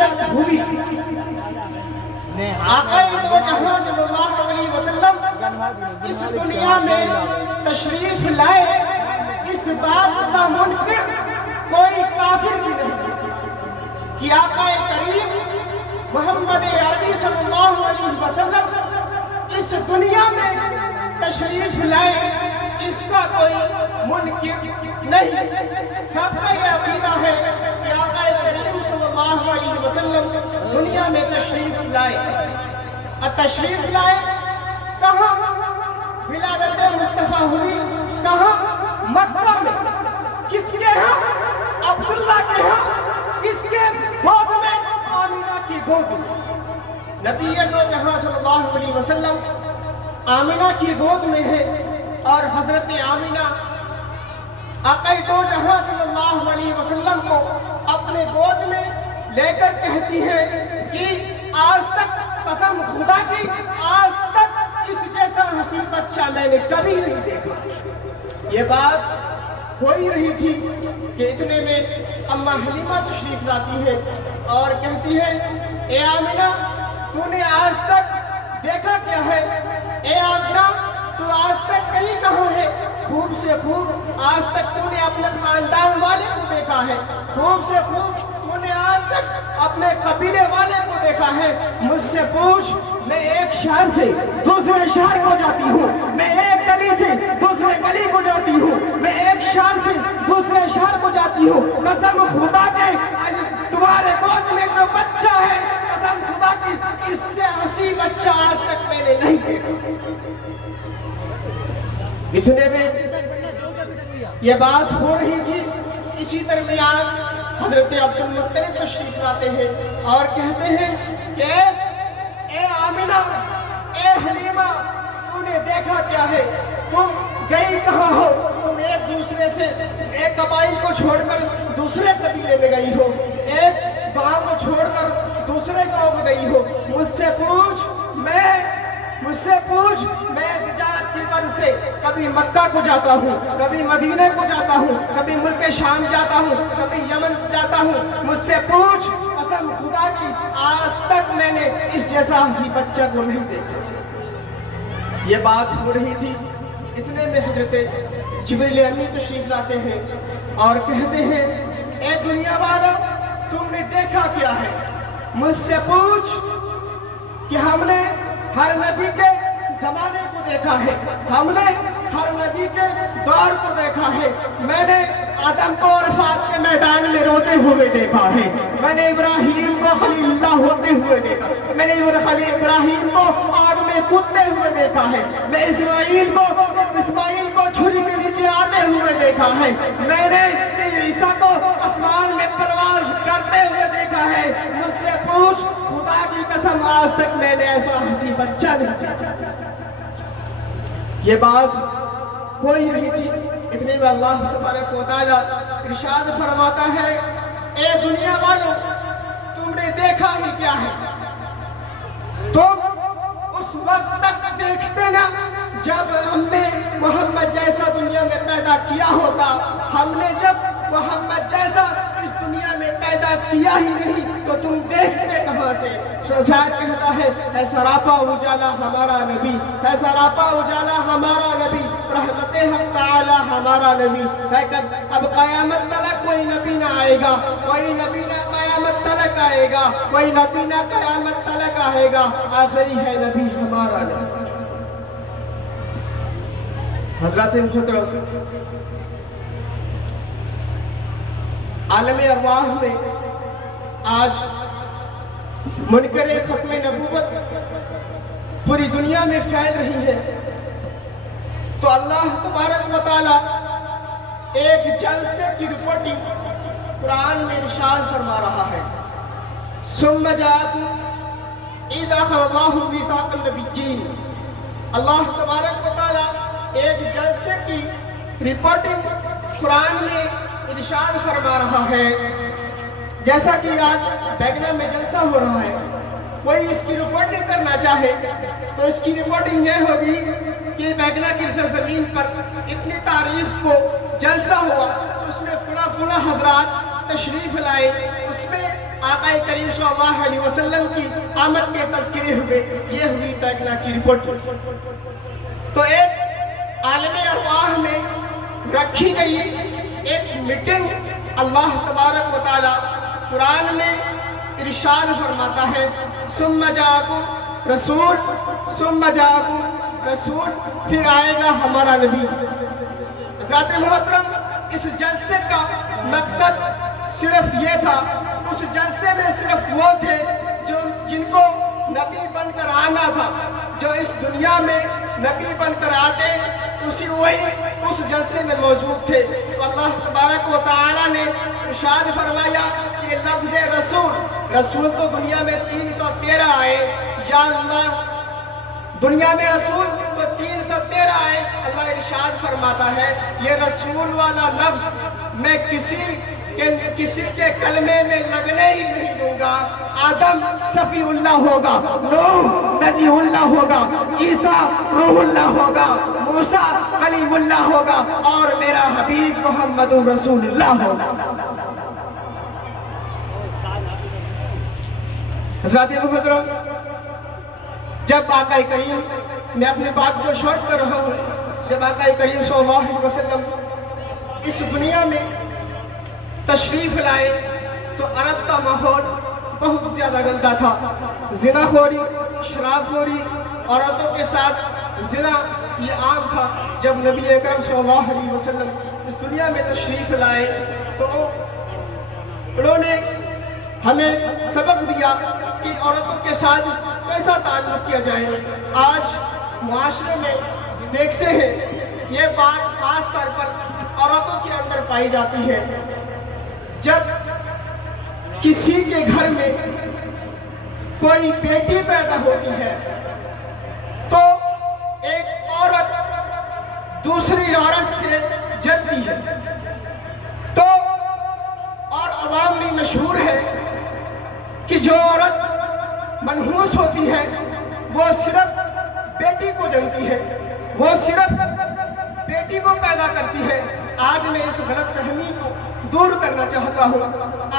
ولادت ہوئی، آقا دو جہاں صلی اللہ علیہ وسلم اس دنیا میں تشریف لائے، اس بات کا منکر کوئی کافر بھی نہیں کہ آقا کریم محمد عربی صلی اللہ علیہ وسلم اس دنیا میں تشریف لائے، اس کا کوئی منکر نہیں۔ سب کا یہ عقیدہ ہے کہ آقا کریم صلی اللہ علیہ وسلم دنیا میں تشریف لائے۔ تشریف لائے کہاں؟ ولادت مصطفیٰ ہوئی کہاں؟ مکہ میں۔ کس کے ہاں؟ عبداللہ کے ہاں۔ کس کے گود میں؟ آمینہ کی گود میں۔ نبی دو جہاں صلی اللہ علیہ وسلم آمینہ کی گود میں ہے، اور حضرت آمینہ آقا دو جہاں صلی اللہ علیہ وسلم کو اپنے گود میں لے کر کہتی ہے کہ آج تک قسم خدا کی، آج تک اس جیسا حسین بچہ میں نے کبھی نہیں دیکھا۔ یہ بات ہو ہی رہی تھی کہ اتنے میں اماں حلیمہ تشریف لاتی ہے اور کہتی ہے، اے آمینہ تو نے آج تک دیکھا کیا ہے؟ اے آمینہ تو آج تک کہیں کہاں ہے؟ خوب سے خوب آج تک تو نے اپنے خاندان والے کو دیکھا ہے، خوب سے خوب تو نے آج تک اپنے قبیلے والے کو دیکھا ہے۔ مجھ سے پوچھ، میں ایک شہر سے دوسرے شہر کو جاتی ہوں، میں ایک گلی سے دوسرے گلی کو جاتی ہوں، میں ایک شہر سے دوسرے شہر کو جاتی ہوں، قسم خدا کے تمہارے گود میں جو بچہ ہے، قسم خدا کی اس سے حسین بچہ آج تک میں نے نہیں دیکھا۔ اتنے میں یہ بات ہو رہی تھی، اسی درمیان حضرت عبدالمطلب تشریف لاتے ہیں اور کہتے ہیں کہ اے آمینہ، اے حلیمہ تو نے دیکھا کیا ہے؟ تم گئی کہاں ہو؟ تم ایک دوسرے سے، ایک قبائل کو چھوڑ کر دوسرے قبیلے میں گئی ہو، ایک گاؤں کو چھوڑ کر دوسرے گاؤں میں گئی ہو۔ مجھ سے پوچھ، میں تجارت کی غرض سے کبھی مکہ کو جاتا ہوں، کبھی مدینہ کو جاتا ہوں، کبھی ملک شام جاتا ہوں، کبھی یمن جاتا ہوں۔ مجھ سے پوچھ، قسم خدا کی آج تک میں نے اس جیسا حسین بچہ کو نہیں دیکھا۔ یہ بات ہو رہی تھی، اتنے میں حضرت جبریل امین تشریف لاتے ہیں اور کہتے ہیں، اے دنیا والا تم نے دیکھا کیا ہے؟ مجھ سے پوچھ کہ ہم نے ہر نبی کے زمانے کو دیکھا ہے، ہم نے ہر نبی کے دور کو دیکھا ہے۔ میں نے آدم کو عرفات کے میدان میں روتے ہوئے دیکھا ہے، میں نے ابراہیم کو خلیل اللہ ہوتے ہوئے دیکھا، میں نے ابراہیم کو آگ میں کودتے ہوئے دیکھا ہے، میں اسماعیل کو چھری کے نیچے آتے ہوئے دیکھا ہے، میں نے عیسیٰ کو آسمان میں پرواز کرتے ہوئے دیکھا ہے۔ مجھ سے پوچھ، خدا کی قسم آج تک میں نے ایسا حسین بچہ نہیں دیکھا۔ یہ بات ہو ہی رہی تھی، اتنے میں اللہ تبارک و تعالیٰ ارشاد فرماتا ہے، اے دنیا والوں تم نے دیکھا ہی کیا ہے؟ تم اس وقت تک دیکھتے نا جب ہم نے محمد جیسا دنیا میں پیدا کیا ہوتا، ہم نے جب محمد جیسا اس دنیا میں پیدا کیا ہی نہیں تو تم دیکھتے کہاں سے؟ شاید کہتا ہے، اے سراپا اجالا ہمارا نبی، اے سراپا اجالا ہمارا نبی، رحمت حق تعالی ہمارا نبی۔ اب قیامت تلک کوئی نبی نہ آئے گا، کوئی نبی نہ قیامت تلک آئے گا، کوئی نبی نہ قیامت تلک آئے گا، آخری ہے نبی ہمارا نبی۔ حضرات محترم، عالم ارواح میں آج منکر ختم نبوت پوری دنیا میں پھیل رہی ہے، تو اللہ تبارک و تعالی ایک جلسے کی رپورٹنگ قرآن میں ارشاد فرما رہا ہے، ثم جاءت اذا اخذ اللہ میثاق النبیین۔ اللہ تبارک و تعالی ایک جلسے کی رپورٹنگ قرآن میں ارشاد فرما رہا ہے، جیسا کہ آج بیگنا میں جلسہ ہو رہا ہے، کوئی اس کی رپورٹنگ کرنا چاہے تو اس کی رپورٹنگ یہ ہوگی کہ بیگنا کی سرزمین پر اتنی تاریخ کو جلسہ ہوا، اس میں فلاں حضرات تشریف لائے، اس میں آقا کریم صلی اللہ علیہ وسلم کی آمد کے تذکرے ہوئے، یہ ہوئی پیگنا کی رپورٹ۔ تو ایک عالم ارواح میں رکھی گئی ایک میٹنگ، اللہ تبارک و تعالی قرآن میں ارشاد فرماتا ہے ثم جاءکم رسول، ثم جاءکم رسول، پھر آئے گا ہمارا نبی۔ حضرات محترم، اس جلسے کا مقصد صرف یہ تھا، اس جلسے میں صرف وہ تھے جن کو نبی بن کر آنا تھا، جو اس دنیا میں نبی بن کر آتے، وہی اس جلسے میں موجود تھے۔ تو اللہ تبارک و تعالی نے ارشاد فرمایا کہ لفظ رسول تو دنیا میں 313 آئے، یا اللہ دنیا میں رسول تو 313 آئے۔ اللہ ارشاد فرماتا ہے یہ رسول والا لفظ میں کسی کے کلمے میں لگنے ہی نہیں دوں گا۔ آدم صفی اللہ ہوگا، نوح نجی اللہ ہوگا، عیسیٰ روح اللہ ہوگا، موسیٰ کلیم اللہ ہوگا، اور میرا حبیب محمد رسول اللہ ہوگا۔ حضرات محترم، جب آقا کریم، میں اپنے بات کو شارٹ کر رہا ہوں، جب آقا کریم صلی اللہ علیہ وسلم اس دنیا میں تشریف لائے تو عرب کا ماحول بہت زیادہ گندا تھا۔ زنا خوری، شراب خوری، عورتوں کے ساتھ زنا یہ عام تھا۔ جب نبی اکرم صلی اللہ علیہ وسلم اس دنیا میں تشریف لائے تو انہوں نے ہمیں سبق دیا کہ عورتوں کے ساتھ کیسا تعلق کیا جائے۔ آج معاشرے میں دیکھتے ہیں یہ بات خاص طور پر عورتوں کے اندر پائی جاتی ہے۔ جب کسی کے گھر میں کوئی بیٹی پیدا ہوتی ہے تو ایک عورت دوسری عورت سے جلتی ہے، تو اور عوام میں مشہور ہے کہ جو عورت منحوس ہوتی ہے وہ صرف بیٹی کو جنتی ہے، وہ صرف بیٹی کو پیدا کرتی ہے۔ آج میں اس غلط فہمی کو دور کرنا چاہتا ہوں۔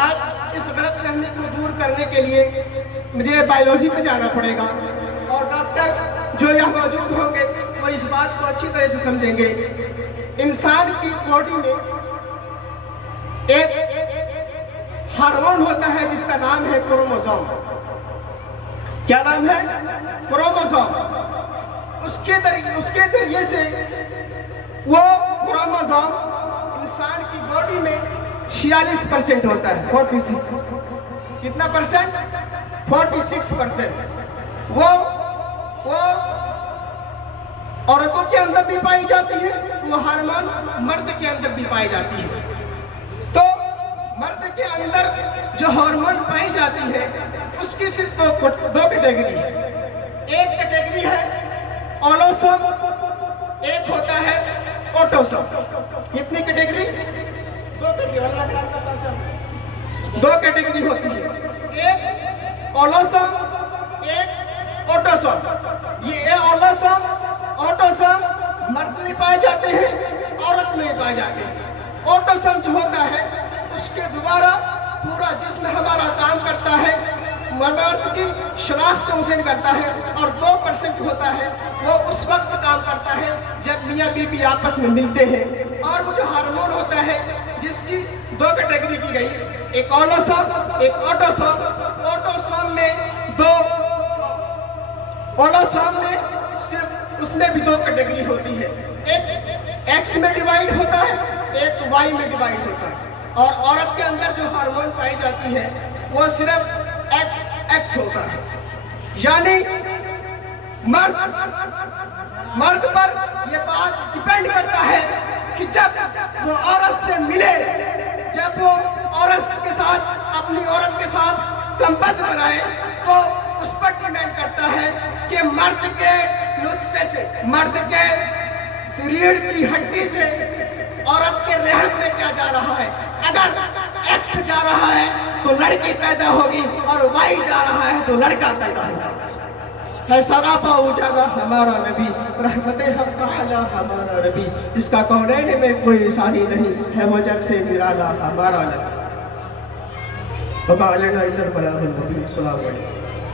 آج اس غلط فہمی کو دور کرنے کے لیے مجھے بائیولوجی میں جانا پڑے گا، اور ڈاکٹر جو یہاں موجود ہوں گے وہ اس بات کو اچھی طرح سے سمجھیں گے۔ انسان کی باڈی میں ایک ہارمون ہوتا ہے جس کا نام ہے کروموزوم۔ کیا نام ہے؟ کروموزوم۔ اس کے ذریعے سے وہ کروموزوم انسان کی باڈی میں 46% ہوتا ہے، 46۔ کتنا پرسنٹ؟ 46%۔ وہ عورتوں کے اندر بھی پائی جاتی ہے، وہ ہارمون مرد کے اندر بھی پائی جاتی ہے۔ تو مرد کے اندر جو ہارمون پائی جاتی ہے اس کی صرف دو کیٹیگری ہے۔ ایک کیٹیگری ہے اولوسوم، ایک ہوتا ہے اوٹوسوم۔ کتنی کیٹیگری؟ دو کیٹیگری ہوتی ہے، ایک اولوسوم، ایک اوٹوسوم۔ یہ اولوسوم اوٹوسوم مرد میں پائے جاتے ہیں، عورت میں پائے جاتے ہیں۔ اوٹوسوم جو ہوتا ہے اس کے دوبارہ پورا جسم ہمارا کام کرتا ہے، مرد کی شناخت کو حسین کرتا ہے، اور 2% ہوتا ہے وہ اس وقت کام کرتا ہے جب میاں بیوی آپس میں ملتے ہیں۔ اور وہ جو ہارمون ہوتا ہے جس کی دو کیٹیگری کی گئی، ایک اولوسوم، ایک اوٹوسوم۔ اوٹوسوم میں اولوسوم میں صرف اس میں بھی دو کیٹیگری ہوتی ہے، ایک ایکس میں ڈیوائیڈ ہوتا ہے، ایک وائی میں ڈیوائیڈ ہوتا ہے۔ اور عورت کے اندر جو ہارمون پائی جاتی ہے وہ صرف ایکس ہوتا ہے، یعنی مرد پر یہ بات ڈیپینڈ کرتا ہے کہ جب وہ عورت سے ملے، جب وہ عورت کے ساتھ اپنی عورت کے ساتھ سمبند بنائے، تو اس پر ڈیپینڈ کرتا ہے کہ مرد کے نطفے سے، مرد کے ریڑھ کی ہڈی سے عورت کے رحم میں کیا جا رہا ہے۔ اگر ایکس جا رہا ہے تو لڑکی پیدا ہوگی، اور وائی جا رہا ہے تو لڑکا پیدا ہوگا۔ ہے سراپا اجالا ہمارا نبی، رحمت حق علی ہمارا نبی، جس کا کونین میں کوئی ثانی نہیں، ہے وہ جگ سے نرالا ہمارا نبی۔ وما علینا الا البلاغ المبین. السلام علیکم.